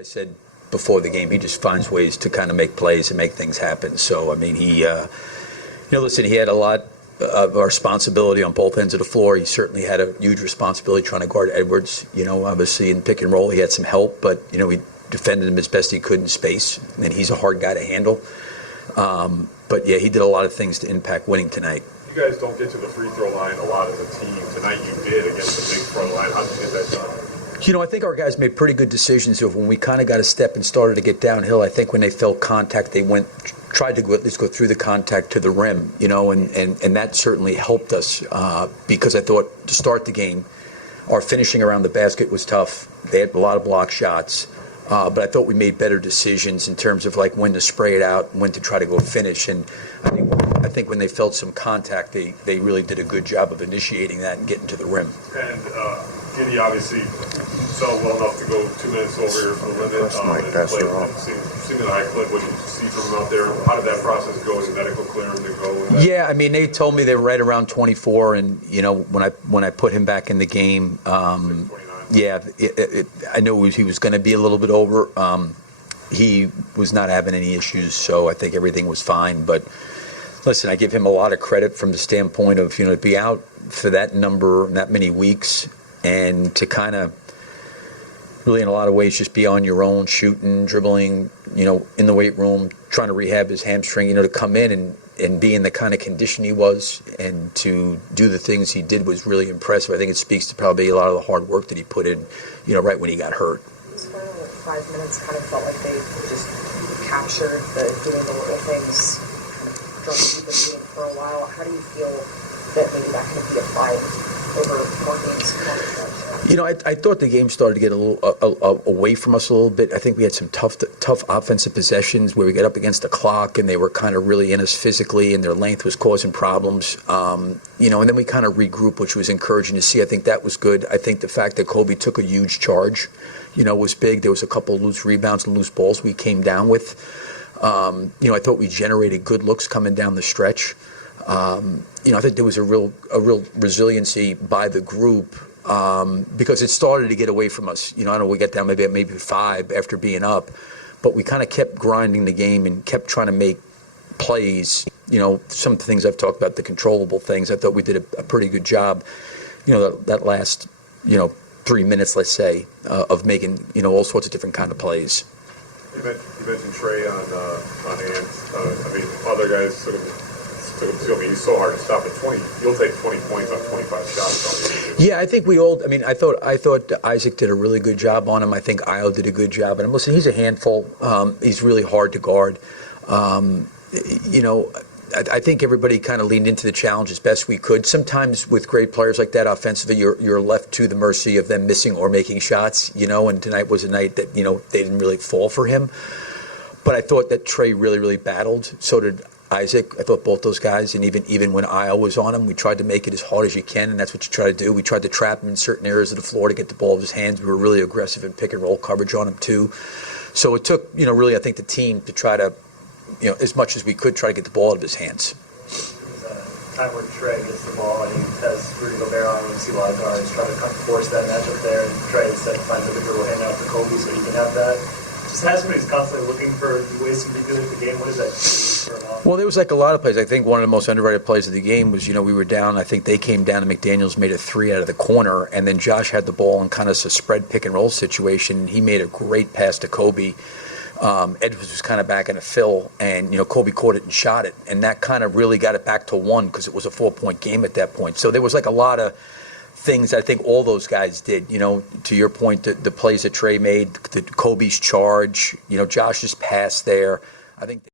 I said before the game, he just finds ways to kind of make plays and make things happen. So, I mean, listen, he had a lot of responsibility on both ends of the floor. He certainly had a huge responsibility trying to guard Edwards. Obviously in pick and roll, he had some help, but, he defended him as best he could in space. And he's a hard guy to handle. But, yeah, he did a lot of things to impact winning tonight. You guys don't get to the free throw line a lot as a team. Tonight you did against the big front line. How did you get that done? I think our guys made pretty good decisions of when we kind of got a step and started to get downhill. I think when they felt contact, they tried to at least go through the contact to the rim, and that certainly helped us because I thought to start the game, our finishing around the basket was tough. They had a lot of block shots, but I thought we made better decisions in terms of like when to spray it out, when to try to go finish. And I think when they felt some contact, they really did a good job of initiating that and getting to the rim. And Giddy obviously saw well enough to go 2 minutes over for the limit. Seemed at a high clip. What did you see from him out there? How did that process go? Did medical clear him to go? Yeah, I mean, they told me they were right around 24, and when I put him back in the game, yeah, I knew he was going to be a little bit over. He was not having any issues, so I think everything was fine. But listen, I give him a lot of credit from the standpoint of to be out for that number, that many weeks, and to kind of really in a lot of ways just be on your own, shooting, dribbling, in the weight room, trying to rehab his hamstring, to come in and be in the kind of condition he was and to do the things he did was really impressive. I think it speaks to probably a lot of the hard work that he put in, right when he got hurt. Those final 5 minutes kind of felt like they just captured doing the little things, kind of drummed through the game for a while. How do you feel that maybe that could be applied over more games? I thought the game started to get a little away from us a little bit. I think we had some tough offensive possessions where we got up against the clock and they were kind of really in us physically and their length was causing problems. And then we kind of regrouped, which was encouraging to see. I think that was good. I think the fact that Kobe took a huge charge, was big. There was a couple of loose rebounds and loose balls we came down with. I thought we generated good looks coming down the stretch. I think there was a real resiliency by the group because it started to get away from us. I know we got down maybe 5 after being up, but we kind of kept grinding the game and kept trying to make plays. Some of the things I've talked about, the controllable things, I thought we did a pretty good job. That last 3 minutes, let's say, of making all sorts of different kind of plays. You mentioned Trey on Ant. Other guys sort of. He's so hard to stop at 20. You'll take 20 points on 25 shots. Yeah, I think we all. I thought Isaac did a really good job on him. I think Io did a good job. And listen, he's a handful. He's really hard to guard. I think everybody kind of leaned into the challenge as best we could. Sometimes with great players like that offensively, you're left to the mercy of them missing or making shots. And tonight was a night that they didn't really fall for him. But I thought that Trey really, really battled. So did Isaac. I thought both those guys, and even when Io was on him, we tried to make it as hard as you can, and that's what you try to do. We tried to trap him in certain areas of the floor to get the ball in his hands. We were really aggressive in pick and roll coverage on him too. So it took, really, I think the team to try to, as much as we could, try to get the ball out of his hands. There's a time where Trey gets the ball and he has Rudy Gobert on him. You see a lot of guards trying to force that matchup there, and Trey instead finds a good dribble handout for Kobe so he can have that. Just has somebody who's constantly looking for ways to be good at the game. What does that do for a long? Well, there was like a lot of plays. I think one of the most underrated plays of the game was, we were down. I think they came down and McDaniels made a 3 out of the corner, and then Josh had the ball in kind of a spread pick and roll situation. He made a great pass to Kobe. Edwards was kind of back in a fill, and Kobe caught it and shot it, and that kind of really got it back to 1 because it was a 4-point game at that point. So there was like a lot of things I think all those guys did, to your point, the plays that Trey made, Kobe's charge, Josh's pass there. I think